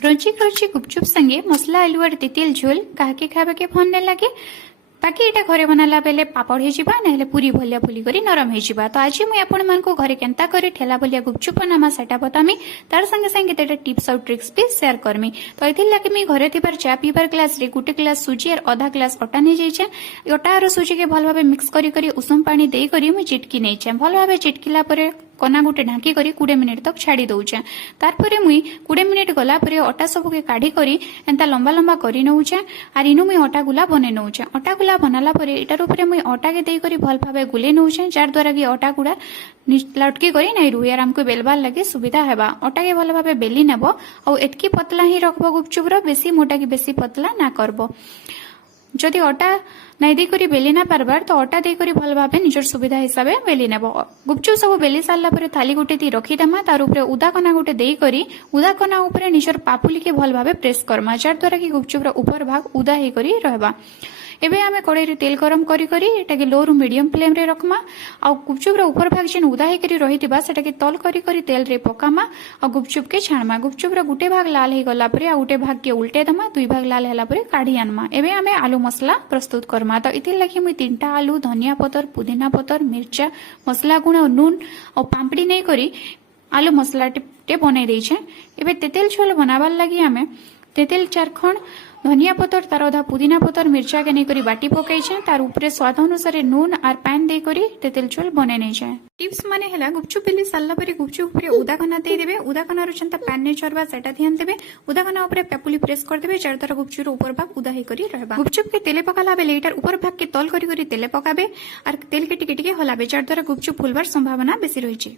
Crunchy crunchy गुपचुप संगे मसला आलू और तेतेल झोल काहे खावा के भन नहीं लगे। बाकी एटा घरे बनाला बेले पापड़ हे जिबा नहले पूरी भलिया फुली करी नरम हे जिबा। तो आज मुई आपण मानको घरे केनता करे ठेला भलिया गुपचुप बनामा सेटा बतामी, तार संगे संगे तेटा टिप्स और ट्रिक्स भी शेयर करमी। तो एथिल लागे मी घरे थिबार चा पीबार ग्लास रे गुटे ग्लास सुजी और आधा ग्लास अटा नै जाइछे। अटा और सुजी के भल भाबे मिक्स करी करी उषुम पानी देई करी मुई चिटकी नैछे। भल भाबे चिटकिला परे कना गोटे ढांकी करी 20 मिनिट तक छाड़ी दउछे। तारपरे मुई 20 मिनिट गला परे अटा सब के काढी करी एंता लंबा लंबा करी नउछे। आर इनु मुई अटा गुला बने नउछे। अटा गुला बनाला परे एटार उपरे मुई अटा के देई करी भल भाबे गुले नउछे, जार द्वारा कि अटा गुडा लटकी करी नै रुहे आर हमको बेलबार लगे सुविधा हेबा। अटा के भल भाबे बेली नेबो और एतकी पतला ही रखबो गुपचुप रो, बेसी मोटा कि बेसी पतला ना करबो। जदि अटा नहीं दे करी बेली ना पारबार तो अटा दे करी भल भाबे निजर सुविधा हिसाबे बेली नेबो। गुपचुप सब बेली सारला परे थाली गोटे दी रखी देमा, तार उपरे उदा कना गोटे देई करी उदा कना उपरे निजर पापुली के भल भाबे प्रेस करमा, जार द्वारा कि गुपचुप रो ऊपर भाग उदा हे करी रहबा। एबे आमे कड़ाई रे तेल गरम करी करी एटाके लो रु मीडियम फ्लेम रे रखमा आ गुपचुप रो ऊपर भाग जेन उदा हे करी रहितिबा सेटाके तल करी करी तेल रे पकामा आ गुपचुप के छाणमा। गुपचुप रो गुटे भाग लाल हे गला परे आ गुटे भाग के उल्टे दमा, दुई भाग लाल हैला परे काढी आनमा। एबे आमे आलू मसला प्रस्तुत करमा। तो इति लागि मुई 3टा आलू, धनिया पतर, पुदीना पतर, मिर्चा, मसला गुण और नून और पांपड़ी नै करी आलू मसला टे बनै दैछे। एबे तेतेल झोल बनाबार लागि आमे तेतेल 4 खण, धनिया पतर, तार अधा पुदीना पतर, मिर्चा के नहीं करी बाटी पकईछे, तार उपरे स्वाद अनुसार नून और पैन दे करी तेतेल झोल बने नहीं जाए। टिप्स माने हला गुपचुप बेली सारला परे गुपचुप उपरे उदा कना दे देबे, उदा कना रो चंता पैन ने चरबा सेटा ध्यान देबे, उदा कना उपरे पेपुली प्रेस कर देबे, चार तरह गुपचुप रो ऊपर भाग उदा हे करी रहबा। गुपचुप के तेले पकाला बेले एटार ऊपर भाग के तल करी करी तेले पकाबे और तेल के टिके टिके हलाबे, चार तरह गुपचुप फुलबार संभावना बेसी रहिछे।